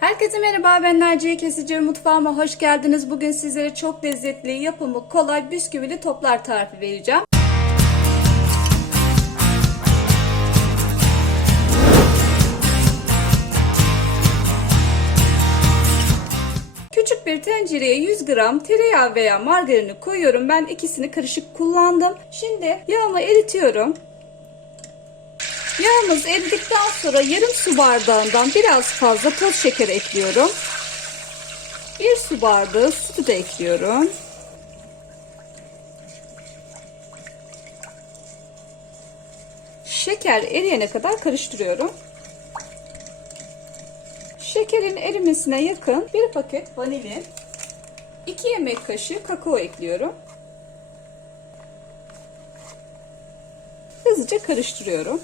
Herkese merhaba ben Naciye Kesici mutfağıma hoş geldiniz. Bugün sizlere çok lezzetli, yapımı kolay bisküvili toplar tarifi vereceğim. Küçük bir tencereye 100 gram tereyağı veya margarini koyuyorum. Ben ikisini karışık kullandım. Şimdi yağımı eritiyorum. Yağımız eridikten sonra yarım su bardağından biraz fazla toz şeker ekliyorum. Bir su bardağı sütü de ekliyorum. Şeker eriyene kadar karıştırıyorum. Şekerin erimesine yakın bir paket vanilin, 2 yemek kaşığı kakao ekliyorum. Hızlıca karıştırıyorum.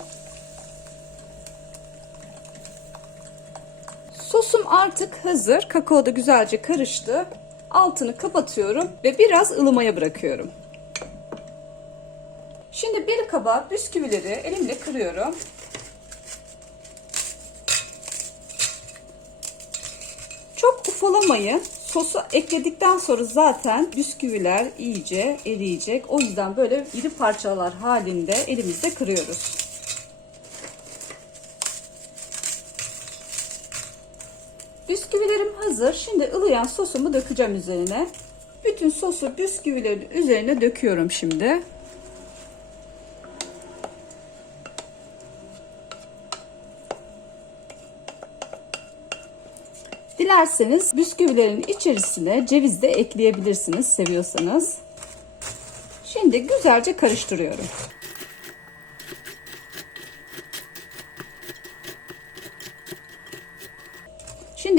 Sosum artık hazır. Kakao da güzelce karıştı. Altını kapatıyorum ve biraz ılımaya bırakıyorum. Şimdi bir kaba bisküvileri elimle kırıyorum. Çok ufalamayın. Sosu ekledikten sonra zaten bisküviler iyice eriyecek. O yüzden böyle iri parçalar halinde elimizde kırıyoruz. Bisküvilerim hazır. Şimdi ılıyan sosumu dökeceğim üzerine. Bütün sosu bisküvilerin üzerine döküyorum şimdi. Dilerseniz bisküvilerin içerisine ceviz de ekleyebilirsiniz seviyorsanız. Şimdi güzelce karıştırıyorum.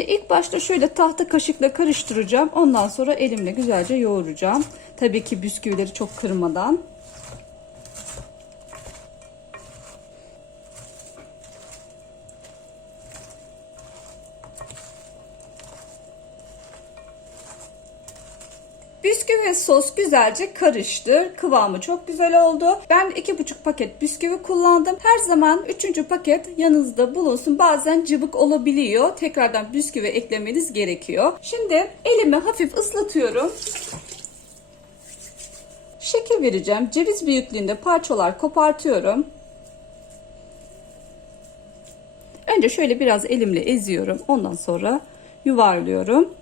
İlk başta şöyle tahta kaşıkla karıştıracağım. Ondan sonra elimle güzelce yoğuracağım. Tabii ki bisküvileri çok kırmadan. Bisküvi ve sos güzelce karıştı. Kıvamı çok güzel oldu. Ben 2,5 paket bisküvi kullandım. Her zaman 3. paket yanınızda bulunsun. Bazen cıvık olabiliyor. Tekrardan bisküvi eklemeniz gerekiyor. Şimdi elimi hafif ıslatıyorum. Şekil vereceğim. Ceviz büyüklüğünde parçalar kopartıyorum. Önce şöyle biraz elimle eziyorum. Ondan sonra yuvarlıyorum.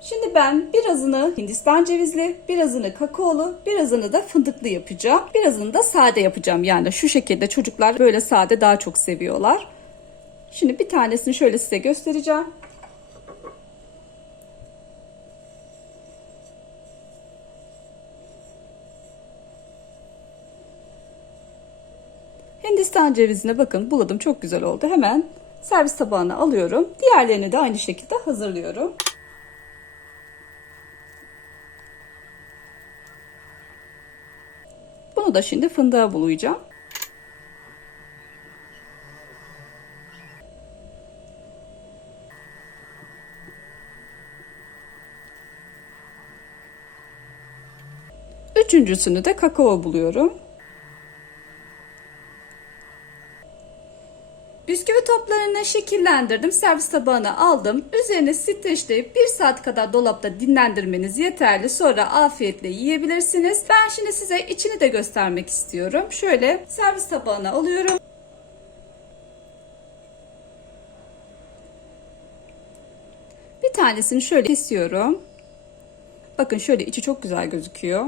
Şimdi ben birazını Hindistan cevizli, birazını kakaolu, birazını da fındıklı yapacağım. Birazını da sade yapacağım. Yani şu şekilde çocuklar böyle sade daha çok seviyorlar. Şimdi bir tanesini şöyle size göstereceğim. Hindistan cevizine bakın buladım çok güzel oldu. Hemen servis tabağına alıyorum. Diğerlerini de aynı şekilde hazırlıyorum. Bunu da şimdi fındığa bulayacağım. Üçüncüsünü de kakao buluyorum. Bisküvi toplarını şekillendirdim. Servis tabağına aldım. Üzerine streçleyip 1 saat kadar dolapta dinlendirmeniz yeterli. Sonra afiyetle yiyebilirsiniz. Ben şimdi size içini de göstermek istiyorum. Şöyle servis tabağına alıyorum. Bir tanesini şöyle kesiyorum. Bakın şöyle içi çok güzel gözüküyor.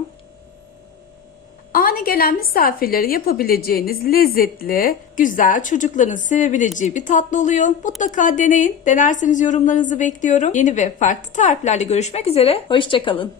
Gelen misafirlere yapabileceğiniz lezzetli, güzel, çocukların sevebileceği bir tatlı oluyor. Mutlaka deneyin. Denerseniz yorumlarınızı bekliyorum. Yeni ve farklı tariflerle görüşmek üzere. Hoşçakalın.